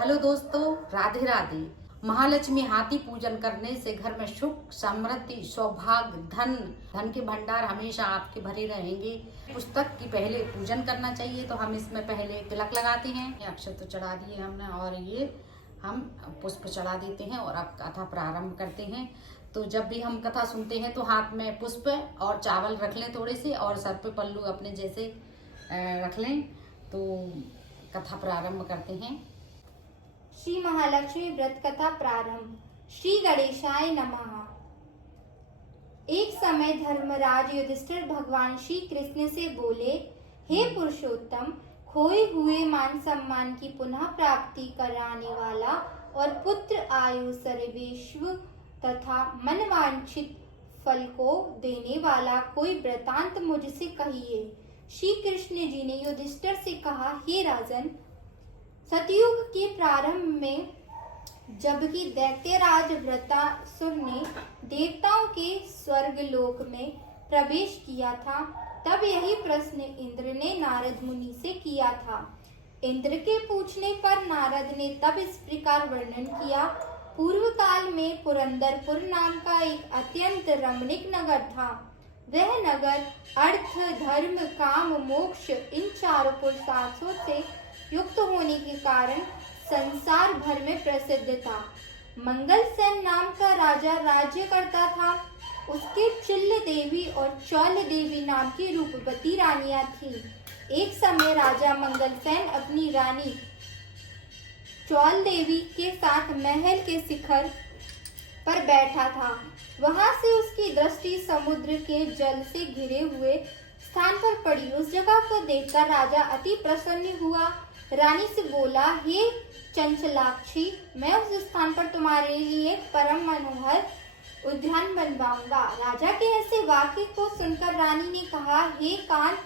Hello दोस्तों, राधे राधे। महालक्ष्मी हाथी पूजन करने से घर में सुख समृद्धि सौभाग्य धन के भंडार हमेशा आपके भरे रहेंगे। पुस्तक की पहले पूजन करना चाहिए, तो हम इसमें पहले तिलक लगाते हैं। अक्षत चढ़ा दिए हमने और ये हम पुष्प चढ़ा देते हैं और अब कथा प्रारंभ करते हैं। तो जब भी हम कथा सुनते हैं तो हाथ में पुष्प और चावल रख लें थोड़े से, और सर पे पल्लू अपने जैसे रख लें। तो कथा प्रारंभ करते हैं। श्री महालक्ष्मी व्रत कथा प्रारंभ। श्री गणेशाय नमः। एक समय धर्मराज युधिष्ठिर भगवान श्री कृष्ण से बोले, हे पुरुषोत्तम, खोए हुए मान सम्मान की पुनः प्राप्ति कराने वाला और पुत्र आयु सर्वेश्व तथा मनवांछित फल को देने वाला कोई वृतांत मुझसे कहिए। श्री कृष्ण जी ने युधिष्ठिर से कहा, हे राजन, सतयुग के प्रारंभ में जबकि दैत्यराज वृत्रासुर ने देवताओं के स्वर्गलोक में प्रवेश किया था, तब यही प्रश्न इंद्र ने नारद मुनि से किया था। इंद्र के पूछने पर नारद ने तब इस प्रकार वर्णन किया। पूर्व काल में पुरंदरपुर नाम का एक अत्यंत रमणीक नगर था। वह नगर अर्थ धर्म काम मोक्ष इन चारों पुरुषार्थों से युक्त होने के कारण संसार भर में प्रसिद्ध था। मंगलसेन नाम का राजा राज्य करता था। उसके चिल्ल देवी और चौल देवी नाम की रूपवती रानियां थीं। एक समय राजा मंगलसेन अपनी रानी चौल देवी के साथ महल के शिखर पर बैठा था। वहां से उसकी दृष्टि समुद्र के जल से घिरे हुए स्थान पर पड़ी। उस जगह को देखकर राजा अति प्रसन्न हुआ। रानी से बोला, हे चंचलाक्षी, मैं उस स्थान पर तुम्हारे लिए परम मनोहर उद्यान बनवाऊंगा। राजा के ऐसे वाक्य को सुनकर रानी ने कहा, हे कांत,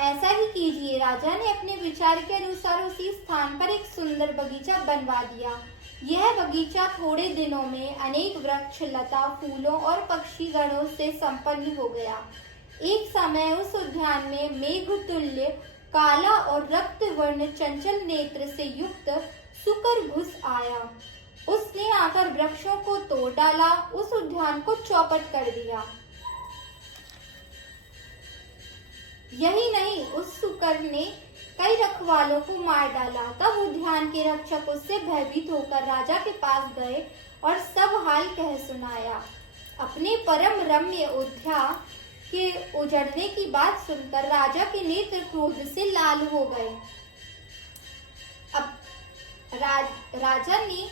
ऐसा ही कीजिए। राजा ने अपने विचार के अनुसार उसी स्थान पर एक सुंदर बगीचा बनवा दिया। यह बगीचा थोड़े दिनों में अनेक वृक्ष लता फूलों और पक्षी गणों से संपन्न हो गया। एक समय उस उद्यान में मेघतुल्य काला और रक्त वर्ण चंचल नेत्र से युक्त सुकर घुस आया। उसने आकर वृक्षों को तोड़ डाला, उस उद्यान को चौपट कर दिया। यही नहीं, उस सुकर ने कई रखवालों को मार डाला। तब उद्यान के रक्षक उससे भयभीत होकर राजा के पास गए और सब हाल कह सुनाया। अपने परम रम्य उद्यान के उजड़ने की बात सुनकर राजा के नेत्र क्रोध से लाल हो गए। अब राजा ने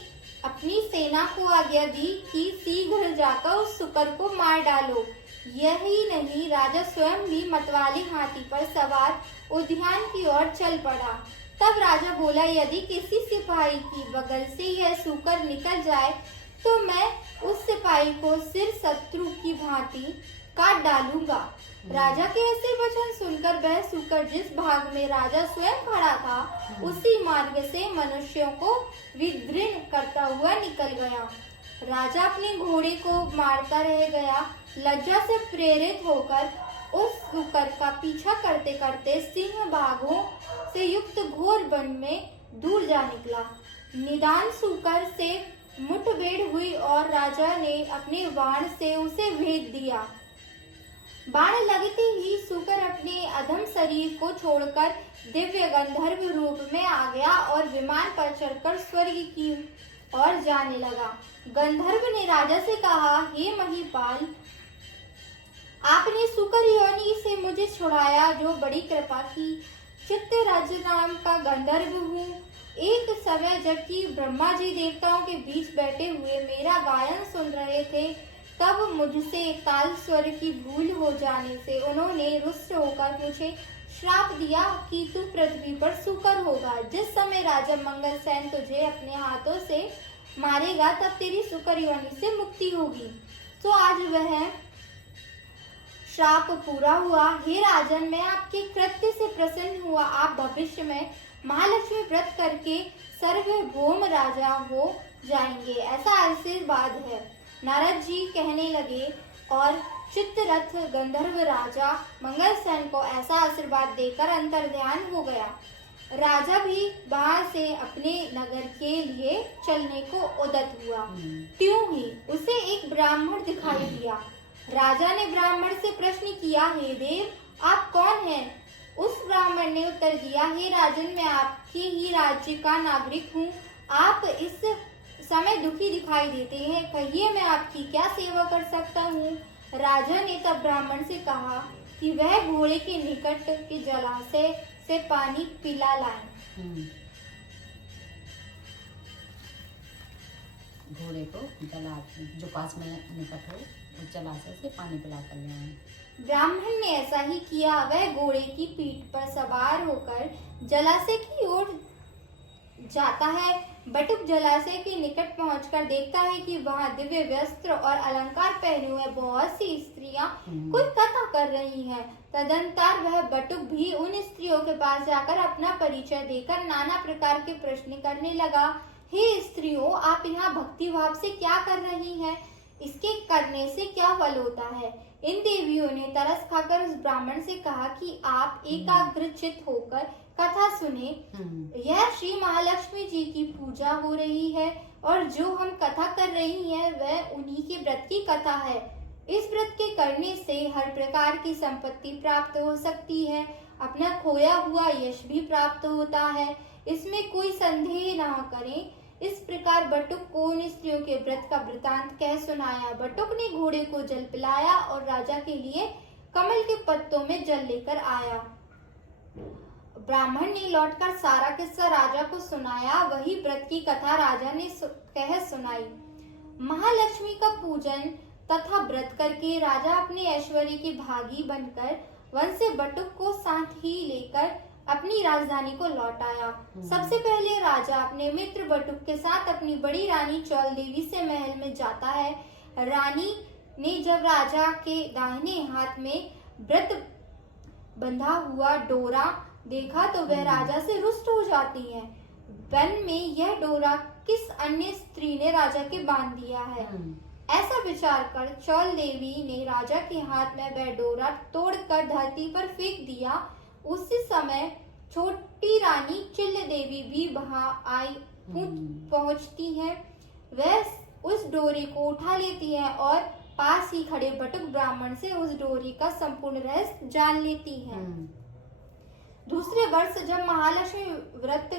अपनी सेना को आज्ञा दी कि शीघ्र जाकर उस सुकर को मार डालो। यही नहीं, राजा स्वयं भी मतवाले हाथी पर सवार उद्यान की ओर चल पड़ा। तब राजा बोला, यदि किसी सिपाही की बगल से यह सुकर निकल जाए तो मैं उस सिपाही को सिर शत्रु की भांति काट डालूंगा। राजा के ऐसे वचन सुनकर वह सुकर जिस भाग में राजा स्वयं खड़ा था, उसी मार्ग से मनुष्यों को विदीर्ण करता हुआ निकल गया। राजा अपने घोड़े को मारता रह गया। लज्जा से प्रेरित होकर उस सुकर का पीछा करते करते सिंह बाघों से युक्त घोर वन में दूर जा निकला। निदान सुकर से मुठभेड़ हुई और राजा ने अपने बाण से उसे भेद दिया। बाण लगते ही सुकर अपने अधम शरीर को छोड़कर दिव्य गंधर्व रूप में आ गया और विमान पर चढ़कर स्वर्ग की ओर जाने लगा। गंधर्व ने राजा से कहा, हे महिपाल, आपने सुकर योनि से मुझे छुड़ाया, जो बड़ी कृपा की। चित्तराज नाम का गंधर्व हूँ। एक समय जबकि ब्रह्मा जी देवताओं के बीच बैठे हुए मेरा गायन सुन रहे थे, तब मुझसे काल स्वर की भूल हो जाने से उन्होंने रुष्ट होकर मुझे श्राप दिया कि तू पृथ्वी पर सुकर होगा। जिस समय राजा मंगलसेन तुझे अपने हाथों से मारेगा, तब तेरी सुकर योनि से मुक्ति होगी। तो आज वह श्राप पूरा हुआ। हे राजन, मैं आपके कृत्य से प्रसन्न हुआ। आप भविष्य में महालक्ष्मी व्रत करके सार्वभौम राजा हो जाएंगे, ऐसा आशीर्वाद है। नारद जी कहने लगे और चित्तरथ गंधर्व राजा मंगलसेन को ऐसा आशीर्वाद देकर अंतर्ध्यान हो गया। राजा भी वहां से अपने नगर के लिए चलने को उद्यत हुआ। त्यों ही उसे एक ब्राह्मण दिखाई दिया। राजा ने ब्राह्मण से प्रश्न किया, हे देव, आप कौन हैं? उस ब्राह्मण ने उत्तर दिया, हे राजन, मैं आपके ही राज्य का नागरिक हूँ। आप इस समय दुखी दिखाई देते हैं, कहिए मैं आपकी क्या सेवा कर सकता हूँ? राजा ने तब ब्राह्मण से कहा कि वह घोड़े के निकट के जलाशय से पानी पिला लाए। घोड़े को जो पास में निकट हो उस जलाशय से पानी पिला कर ले आए। ब्राह्मण ने ऐसा ही किया। वह घोड़े की पीठ पर सवार होकर जलाशय की ओर जाता है। बटुक जलाशय के निकट पहुंचकर देखता है कि वहां दिव्य वस्त्र और अलंकार पहने हुए बहुत सी स्त्रियां कोई कथा कर रही हैं। तदंतर वह बटुक भी उन स्त्रियों के पास जाकर अपना परिचय देकर नाना प्रकार के प्रश्न करने लगा। हे स्त्रियों, आप यहाँ भक्ति भाव से क्या कर रही हैं? इसके करने से क्या फल होता है? इन देवियों ने तरस खाकर उस ब्राह्मण से कहा कि आप एकाग्रचित्त होकर कथा सुने। यह श्री महालक्ष्मी जी की पूजा हो रही है और जो हम कथा कर रही हैं वह उन्हीं के व्रत की कथा है। इस व्रत के करने से हर प्रकार की संपत्ति प्राप्त हो सकती है, अपना खोया हुआ यश भी प्राप्त होता है, इसमें कोई संदेह ना करें। इस प्रकार बटुक को उन स्त्रियों के व्रत का वृतांत कह सुनाया। बटुक ने घोड़े को जल पिलाया और राजा के लिए कमल के पत्तों में जल लेकर आया। ब्राह्मण ने लौटकर सारा किस्सा राजा को सुनाया। वही व्रत की कथा राजा ने कह सुनाई। महालक्ष्मी का पूजन तथा व्रत करके राजा अपने ऐश्वर्य के भागी बनकर वन से बटुक को साथ ही लेकर अपनी राजधानी को लौट आया। सबसे पहले राजा अपने मित्र बटुक के साथ अपनी बड़ी रानी चौल देवी से महल में जाता है। रानी ने जब राजा के दाहिने हाथ में व्रत बंधा हुआ डोरा देखा तो वह राजा से रुष्ट हो जाती है। वन में यह डोरा किस अन्य स्त्री ने राजा के बांध दिया है? ऐसा विचार कर चौल देवी ने राजा के हाथ में वह डोरा तोड़कर धरती पर फेंक दिया। उसी समय छोटी रानी चिल्ल देवी भी वहां आई पहुंचती है। वह उस डोरे को उठा लेती है और पास ही खड़े बटुक ब्राह्मण से उस डोरी का संपूर्ण रहस्य जान लेती है। दूसरे वर्ष जब महालक्ष्मी व्रत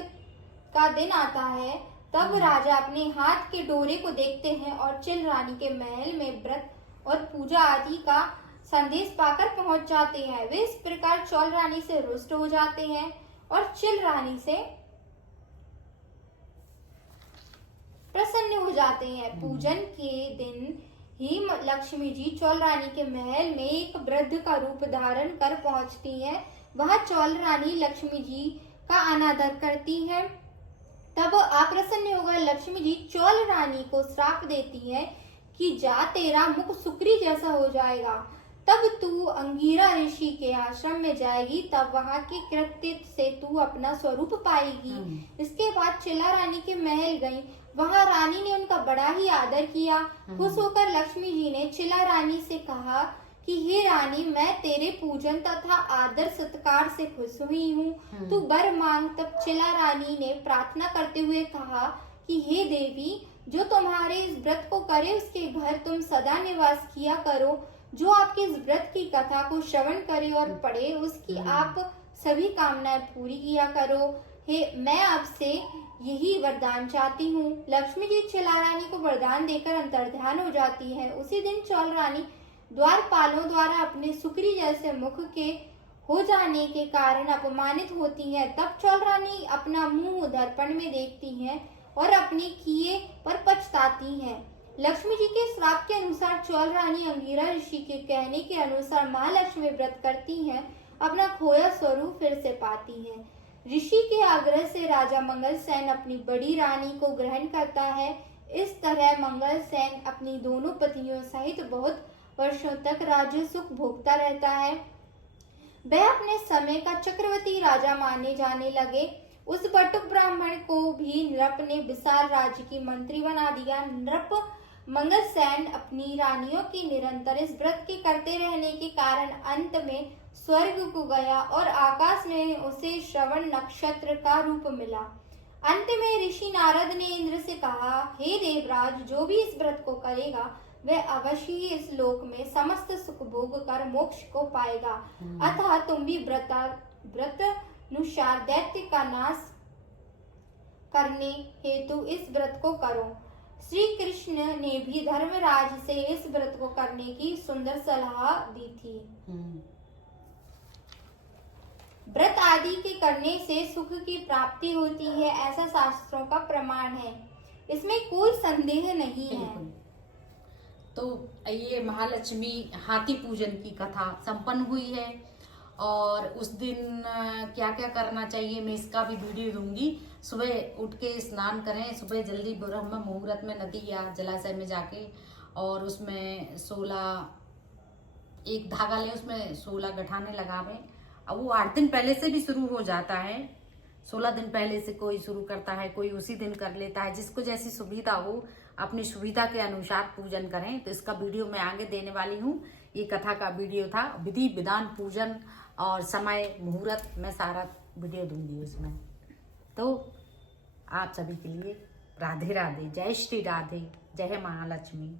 का दिन आता है तब राजा अपने हाथ के डोरे को देखते हैं और चिल रानी के महल में व्रत और पूजा आदि का संदेश पाकर पहुंच जाते हैं। वे इस प्रकार चौल रानी से रुष्ट हो जाते हैं और चिल रानी से प्रसन्न हो जाते हैं। पूजन के दिन ही लक्ष्मी जी चौल रानी के महल में एक वृद्ध का रूप धारण कर पहुंचती हैं। वह चौल रानी लक्ष्मी जी का अनादर करती है। तब अप्रसन्न होकर लक्ष्मी जी चौल रानी को श्राप देती है कि जा, तेरा मुख सुकरी जैसा हो जाएगा। तब तू अंगीरा ऋषि के आश्रम में जाएगी, तब वहां के कृत्य से तू अपना स्वरूप पाएगी। इसके बाद चिला रानी के महल गई। वहां रानी ने उनका बड़ा ही आदर किया। खुश होकर लक्ष्मी जी ने चिला रानी से कहा कि हे रानी, मैं तेरे पूजन तथा आदर सत्कार से खुश हुई हूँ, तू वर मांग। तब चिला रानी ने प्रार्थना करते हुए कहा कि हे देवी, जो तुम्हारे इस व्रत को करे उसके घर तुम सदा निवास किया करो। जो आपके इस व्रत की कथा को श्रवण करे और पढ़े उसकी आप सभी कामनाएं पूरी किया करो। हे, मैं आपसे यही वरदान चाहती हूँ। लक्ष्मी जी चिला रानी को वरदान देकर अंतर्ध्यान हो जाती है। उसी दिन चौल रानी द्वारपालों द्वारा अपने सुकरी जैसे मुख के हो जाने के कारण अपमानित होती है। तब चौल रानी अपना मुंह दर्पण में देखती हैं और अपने किए पर पछताती हैं। लक्ष्मी जी के श्राप के अनुसार चौल रानी अंगीरा ऋषि के कहने के अनुसार महालक्ष्मी व्रत करती हैं, अपना खोया स्वरूप फिर से पाती हैं। ऋषि के आग्रह से राजा मंगलसेन अपनी बड़ी रानी को ग्रहण करता है। इस तरह मंगलसेन अपनी दोनों पत्नियों सहित बहुत वर्षों तक राज्य सुख भोगता रहता है। वह अपने समय का चक्रवर्ती राजा माने जाने लगे। उस बटुक ब्राह्मण को भी नृप ने विशाल राज्य की मंत्री बना दिया। नृप मंगलसेन अपनी रानियों की निरंतर इस व्रत के करते रहने के कारण अंत में स्वर्ग को गया और आकाश में उसे श्रवण नक्षत्र का रूप मिला। अंत में ऋषि नारद ने इंद्र से कहा, हे देवराज, जो भी इस व्रत को करेगा वह अवश्य ही इस लोक में समस्त सुख भोग कर मोक्ष को पाएगा। अतः तुम भी व्रत अनुसार दैत्य का नाश करने हेतु इस व्रत को करो। श्री कृष्ण ने भी धर्मराज से इस व्रत को करने की सुंदर सलाह दी थी। व्रत आदि के करने से सुख की प्राप्ति होती है, ऐसा शास्त्रों का प्रमाण है, इसमें कोई संदेह नहीं है। तो ये महालक्ष्मी हाथी पूजन की कथा संपन्न हुई है और उस दिन क्या क्या करना चाहिए मैं इसका भी वीडियो दूंगी। सुबह उठ के स्नान करें, सुबह जल्दी ब्रह्म मुहूर्त में नदी या जलाशय में जाके और उसमें 16 एक धागा ले, उसमें 16 गठाने लगावें। अब वो 8 दिन पहले से भी शुरू हो जाता है, 16 दिन पहले से कोई शुरू करता है, कोई उसी दिन कर लेता है, जिसको जैसी सुविधा हो अपनी सुविधा के अनुसार पूजन करें। तो इसका वीडियो मैं आगे देने वाली हूँ। ये कथा का वीडियो था, विधि विधान पूजन और समय मुहूर्त मैं सारा वीडियो दूंगी उसमें। तो आप सभी के लिए राधे राधे, जय श्री राधे, जय महालक्ष्मी।